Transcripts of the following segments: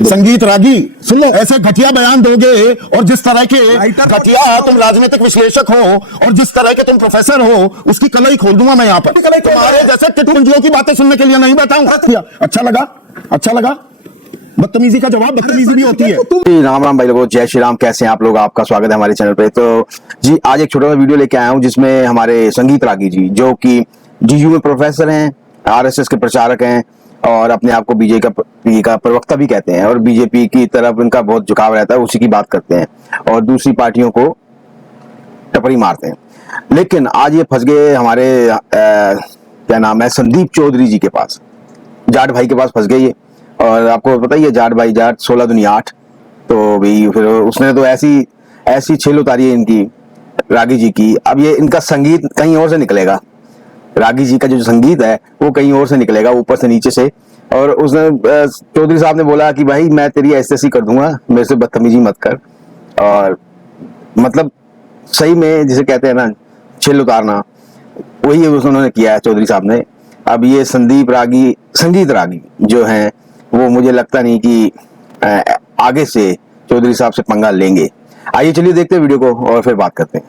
संगीत रागी सुन लो, ऐसे घटिया बयान दोगे और जिस तरह के घटिया तुम राजनीतिक विश्लेषक हो और जिस तरह के तुम प्रोफेसर हो, उसकी कलई खोल दूंगा मैं यहाँ पर। तुम्हारे जैसे टिटपुंजियों की बातें सुनने के लिए नहीं बैठा हूँ। अच्छा लगा, अच्छा लगा। बदतमीजी का जवाब बदतमीजी भी होती है। राम राम भाई लोगों, जय श्री राम। कैसे हैं आप लोग? आपका स्वागत है हमारे चैनल पे। तो जी आज एक छोटा सा वीडियो लेके आया हूँ जिसमें हमारे संगीत रागी जी, जो कि जीयू में प्रोफेसर हैं, आरएसएस के प्रचारक हैं और अपने आप को बीजेपी का प्रवक्ता भी कहते हैं और बीजेपी की तरफ इनका बहुत झुकाव रहता है, उसी की बात करते हैं और दूसरी पार्टियों को टपरी मारते हैं। लेकिन आज ये फंस गए हमारे क्या नाम है, संदीप चौधरी जी के पास, जाट भाई के पास फंस गए ये। और आपको पता ही है, जाट भाई जाट 16 दुनिया 8। तो भाई फिर उसने तो ऐसी छेल उतारी है इनकी रागी जी की। अब ये इनका संगीत कहीं और से निकलेगा, रागी जी का जो संगीत है वो कहीं और से निकलेगा, ऊपर से नीचे से। और उसने चौधरी साहब ने बोला कि भाई मैं तेरी ऐसी कर दूंगा, मेरे से बदतमीजी मत कर। और मतलब सही में जिसे कहते हैं ना, छेल उतारना, वही उन्होंने किया है चौधरी साहब ने। अब ये संदीप रागी, संगीत रागी जो हैं, वो मुझे लगता नहीं कि आगे से चौधरी साहब से पंगा लेंगे। आइए चलिए देखते हैं वीडियो को और फिर बात करते हैं।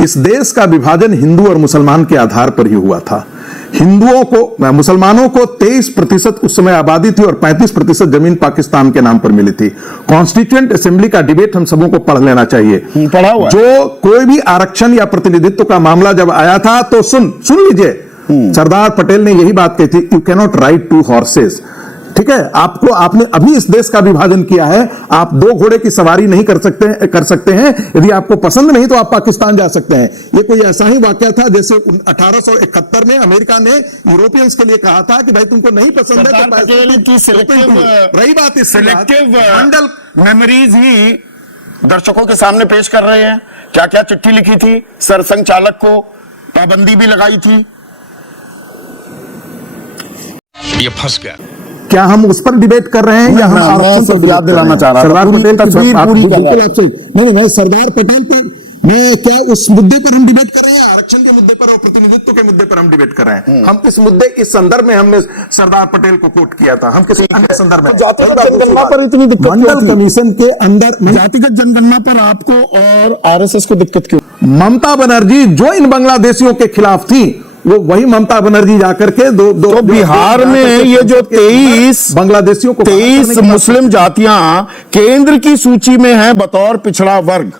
इस देश का विभाजन हिंदू और मुसलमान के आधार पर ही हुआ था। हिंदुओं को, मुसलमानों को 23% उस समय आबादी थी और 35% जमीन पाकिस्तान के नाम पर मिली थी। कॉन्स्टिट्यूएंट असेंबली का डिबेट हम सबों को पढ़ लेना चाहिए। पढ़ा हुआ जो कोई भी आरक्षण या प्रतिनिधित्व का मामला जब आया था तो सुन लीजिए, सरदार पटेल ने यही बात कही थी, यू कैनॉट राइड 2 हॉर्सेस। ठीक है, आपने अभी इस देश का विभाजन किया है, आप 2 घोड़े की सवारी नहीं कर सकते हैं। यदि आपको पसंद नहीं तो आप पाकिस्तान जा सकते हैं। ये कोई ऐसा ही वाकया था जैसे 1871 में अमेरिका ने यूरोपियंस के लिए कहा था कि भाई तुमको नहीं पसंद है तो पटेल की रही बात, इस सिलेक्टिव मेमोरीज ही दर्शकों के सामने पेश कर रहे हैं। क्या क्या चिट्ठी लिखी थी, सरसंघ चालक को पाबंदी भी लगाई थी। ये फंस गया। क्या हम उस पर डिबेट कर रहे हैं या हम आरक्षण पर याद दिलाना चाह रहा हूं? सरदार पटेल की नहीं, मैं सरदार पटेल पर, मैं क्या उस मुद्दे पर हम डिबेट कर रहे हैं, आरक्षण के मुद्दे पर और प्रतिनिधित्व के मुद्दे पर हम डिबेट कर रहे हैं। हम किस मुद्दे, किस संदर्भ में हमने सरदार पटेल को कोट किया था, हम किस अन्य संदर्भ में? जातिगत जनगणना पर इतनी दिक्कत, मंडल कमीशन के अंदर जातिगत जनगणना पर आपको और आरएसएस को दिक्कत क्यों? ममता बनर्जी जो इन बांग्लादेशियों के खिलाफ थी, वो वही ममता बनर्जी जाकर के तो बिहार में ये जो 23 बांग्लादेशियों को 23 मुस्लिम जातियां केंद्र की सूची में हैं बतौर पिछड़ा वर्ग।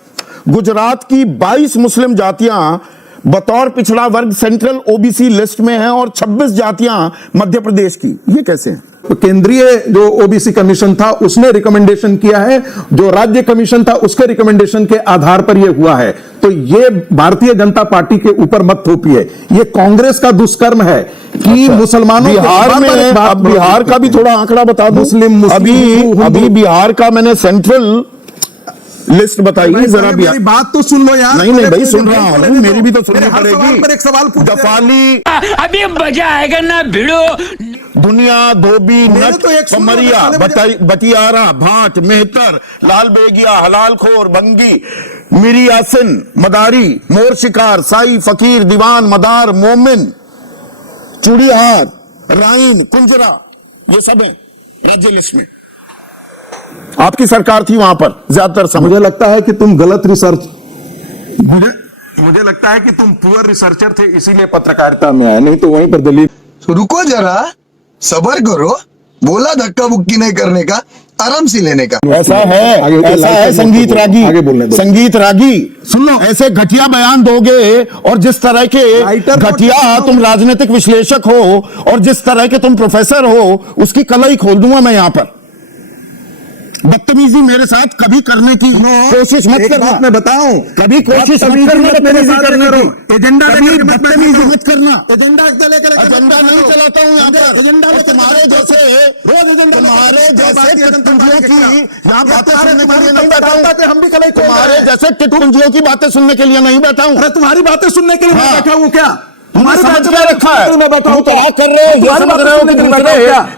गुजरात की 22 मुस्लिम जातियां बतौर पिछड़ा वर्ग सेंट्रल ओबीसी लिस्ट में हैं और 26 जातियां मध्य प्रदेश की। ये कैसे हैं? केंद्रीय जो ओबीसी कमीशन था उसने रिकमेंडेशन किया है, जो राज्य कमीशन था उसके रिकमेंडेशन के आधार पर यह हुआ है। तो ये भारतीय जनता पार्टी के ऊपर मत थोपिए, ये कांग्रेस का दुष्कर्म है कि मुसलमानों बिहार में, अब बिहार का भी थोड़ा आंकड़ा बता दो। अभी बिहार का मैंने सेंट्रल लिस्ट बताइए जरा। मेरी बात तो सुन लो यार। नहीं भाई, सुन रहा हूँ, मेरी भी तो सुननी पड़ेगी। एक सवाल पूछ, दफाली अभी मजा आएगा ना भिड़ो। दुनिया, धोबी, नट, कमरिया, बटियारा, भाट, मेहतर, लाल बेगिया, हलाल खोर, बंगी, मीरी यासिन, मदारी, मोर शिकार, साई, फकीर, दीवान, मदार, मोमिन, चूड़ीहार, राइन, कुंजरा, ये सब है राज्य लिस्ट में। आपकी सरकार थी वहां पर ज्यादातर। मुझे लगता है कि तुम गलत रिसर्च, मुझे लगता है कि तुम पुअर रिसर्चर थे, इसीलिए पत्रकारिता में आए, नहीं तो वहीं पर दलील। रुको जरा, सबर करो, बोला धक्का बुक्की नहीं करने का, आराम से लेने का। ऐसा है संगीत रागी, संगीत रागी सुन लो, ऐसे घटिया बयान दोगे और जिस तरह के घटिया तुम राजनीतिक विश्लेषक हो और जिस तरह के तुम प्रोफेसर हो, उसकी कलई खोल दूंगा मैं यहाँ पर। बदतमीजी मेरे साथ कभी करने की कोशिश मत करना। मैं बताऊं, कभी कोशिश मत करना बदतमीजी करने की। एजेंडा बदतमीजी मत करना। एजेंडा नहीं चलाता हूँ यहाँ पर। एजेंडा तुम्हारे जैसे टिटपुंजियों की यहाँ बातें सुनने के लिए नहीं बैठा हूँ। हम भी तुम्हारे जैसे टिटपुंजियों की बातें सुनने के लिए नहीं बैठा हूँ। अरे तुम्हारी बातें सुनने के लिए बैठा हूँ क्या? तुम्हारी समझ में रखा है, मैं बैठा हूँ तो आप कर रहे हो, ये समझ रहे हो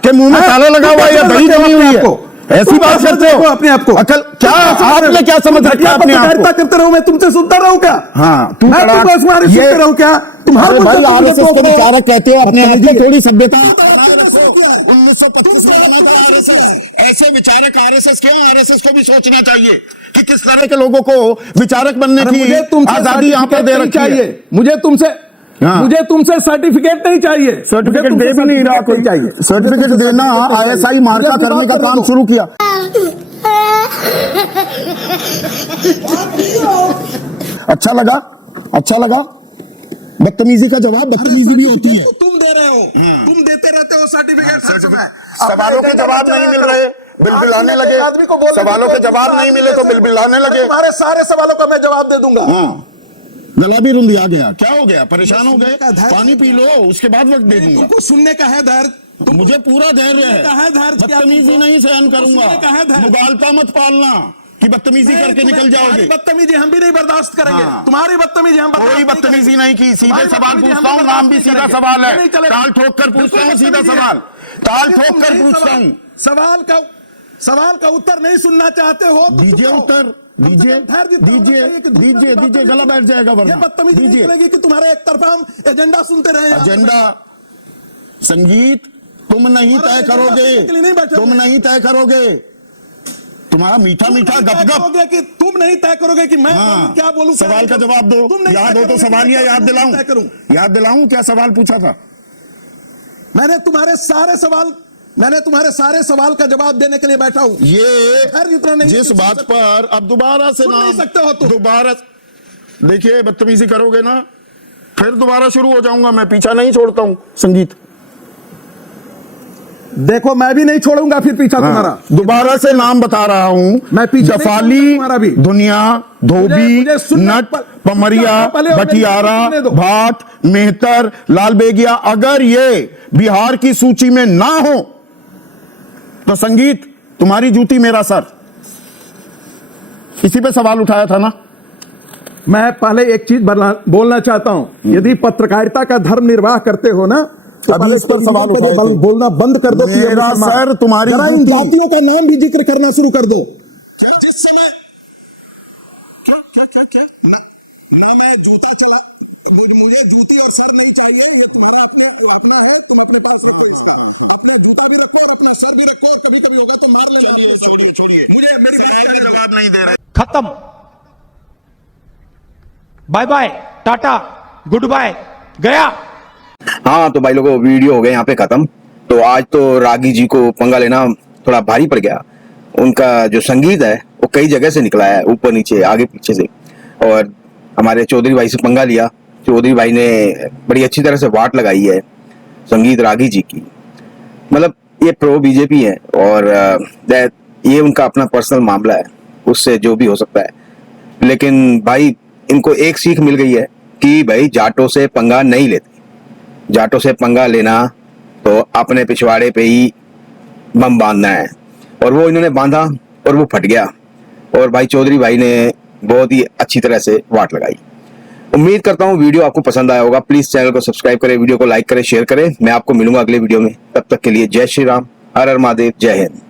कि मुंह में ताला लगा हुआ है या दही जमी हुई है। ऐसी बात करते हो अपने आप को। अकल क्या आपने क्या समझ रखा है अपने आप पत्रकारिता को? करते रहो, मैं तुमसे सुनता रहूं क्या? हाँ, तू मैं बड़ा- तो बस तुम्हारी ये- सुनते रहूं क्या? तुम्हारे अरे भाई मुद्दे पे मुझे आरएसएस टोक के रहे हो। विचारक कहते हैं अपने आप को थोड़ी सभ्यता। 1925 में बना था आरएसएस। ऐसे विचारक आरएसएस क्यों? आरएसएस को भी सोचना चाहिए कि किस तरह के लोगों को विचारक बनने अरे की मुझे तुमसे आजादी यहाँ पर दे सर्टिफिकेट नहीं रखी है। चाहिए। मुझे तुमसे सर्टिफिकेट नहीं चाहिए। सर्टिफिकेट दे भी नहीं रहा कोई चाहिए। सर्टिफिकेट देना आईएसआई मार्का करने का काम शुरू किया। अच्छा लगा बदतमीजी का जवाब बदतमीजी भी होती है। तुम दे रहे हो, तुम देते रहते हो सर्टिफिकेट हर समय। सवालों के जवाब नहीं मिल रहे, बिलबिलाने लगे। आदमी को बोलने सवालों के जवाब नहीं मिले तो बिलबिलाने लगे। तुम्हारे सारे सवालों का मैं जवाब दे दूंगा। गला भी रुंध आ गया, क्या हो गया? परेशान हो गए? पानी पी लो, उसके बाद वक्त दे दूंगा। तुमको सुनने का है धैर्य? मुझे पूरा धैर्य है, कहाँ है धैर्य? बदतमीजी नहीं सहन करूंगा। कहाँ है धैर्य? मुगालता मत पालना कि बदतमीजी करके निकल जाओगे। बदतमीजी हम भी नहीं बर्दाश्त करेंगे। हाँ। तुम्हारी बदतमीजी हम बर्दाश्त कोई नहीं बदतमीजी नहीं की, सीधे हमारी सवाल बदतमीजी पूछता हम हूँ, नाम भी बर्दाश्त सीधा नहीं सवाल नहीं है। चलेगा। ताल ठोक कर पूछता हूँ, सीधा सवाल, ताल ठोक कर पूछता हूँ। सवाल का उत्तर नहीं सुनना चाहते हो तो दीजिए चुप रहो। उत्तर, कम से दीजिए कम धैर्य जितना होना दीजिए चाहिए कि दूसरे दीजिए से बात दीजिए, नहीं गला बैठ जाएगा ये वरना। बदतमीजी नहीं दीजिए चलेगी कि तुम्हारे एक तरफा हम एजेंडा सुनते रहे। एजेंडा संगीत तुम नहीं हमारा तय एजेंडा करोगे, सुनने के लिए नहीं बैठे तुम हुए। नहीं तय करोगे। तुम्हारा मीठा मीठा तुम नहीं तय गपगप। करोगे कि तुम नहीं तय करोगे कि मैं हाँ, बोलूं, क्या बोलूं, क्या सवाल का नहीं जवाब दो। तुम नहीं याद तय हो तो करोगे, सवाल, या मैं याद दिलाऊं? तय करूं। याद दिलाऊं क्या सवाल पूछा था? मैंने तुम्हारे सारे सवाल का जवाब देने के लिए बैठा हूं। ये खैर इतना नहीं जिस बात पर अब दोबारा से सुन नहीं नाम सकते हो तुम। दोबारा देखिए, बदतमीजी करोगे ना फिर दोबारा शुरू हो जाऊंगा। मैं पीछा नहीं छोड़ता हूं। संगीत देखो मैं भी नहीं छोड़ूंगा फिर पीछा तुम्हारा। दोबारा से नाम बता रहा हूं। मैं पीछे नहीं जफाली, छोड़ूंगा तुम्हारा भी। दुनिया, धोबी, मुझे सुनना नट, पहले पमरिया, और मेरी बटियारा, सुनने दो। भाट, मेहतर, लाल बेगिया अगर ये बिहार की सूची में ना हो तो संगीत तुम्हारी जूती मेरा सर। इसी पे सवाल उठाया था ना। मैं पहले एक चीज बोलना चाहता हूं, यदि पत्रकारिता का धर्म निर्वाह करते हो ना तो अभी पहले इस पर सवाल तुम उठाए थे। बोलना बंद कर दो। मेरा सर तुम्हारी जरा इन जूती। जातियों का नाम भी जिक्र करना शुरू कर दो। जिस समय क्या ना मैं जूता चला, मुझे जूती और सर नहीं चाहिए। ये तुम्हारा अपना है, तुम अपने पास रखो इसका। अपने जूता भी रखो और अपना सर भी रखो। कभी कभी होगा तो मार लेना। छोड़िए मुझे मेरी बात का जवाब नहीं दे रहे। खत्म, bye bye, tata, goodbye, गया। हाँ तो भाई लोगों वीडियो हो गए यहाँ पे खत्म। तो आज तो रागी जी को पंगा लेना थोड़ा भारी पड़ गया। उनका जो संगीत है वो कई जगह से निकला है, ऊपर नीचे आगे पीछे से। और हमारे चौधरी भाई से पंगा लिया। चौधरी भाई ने बड़ी अच्छी तरह से वाट लगाई है संगीत रागी जी की। मतलब ये प्रो बीजेपी है और ये उनका अपना पर्सनल मामला है, उससे जो भी हो सकता है। लेकिन भाई इनको एक सीख मिल गई है कि भाई जाटों से पंगा नहीं लेते। जाटों से पंगा लेना तो अपने पिछवाड़े पे ही बम बांधना है, और वो इन्होंने बांधा और वो फट गया। और भाई चौधरी भाई ने बहुत ही अच्छी तरह से वाट लगाई। उम्मीद करता हूँ वीडियो आपको पसंद आया होगा। प्लीज चैनल को सब्सक्राइब करें, वीडियो को लाइक करें, शेयर करें। मैं आपको मिलूंगा अगले वीडियो में। तब तक के लिए जय श्री राम, हर हर महादेव, जय हिंद।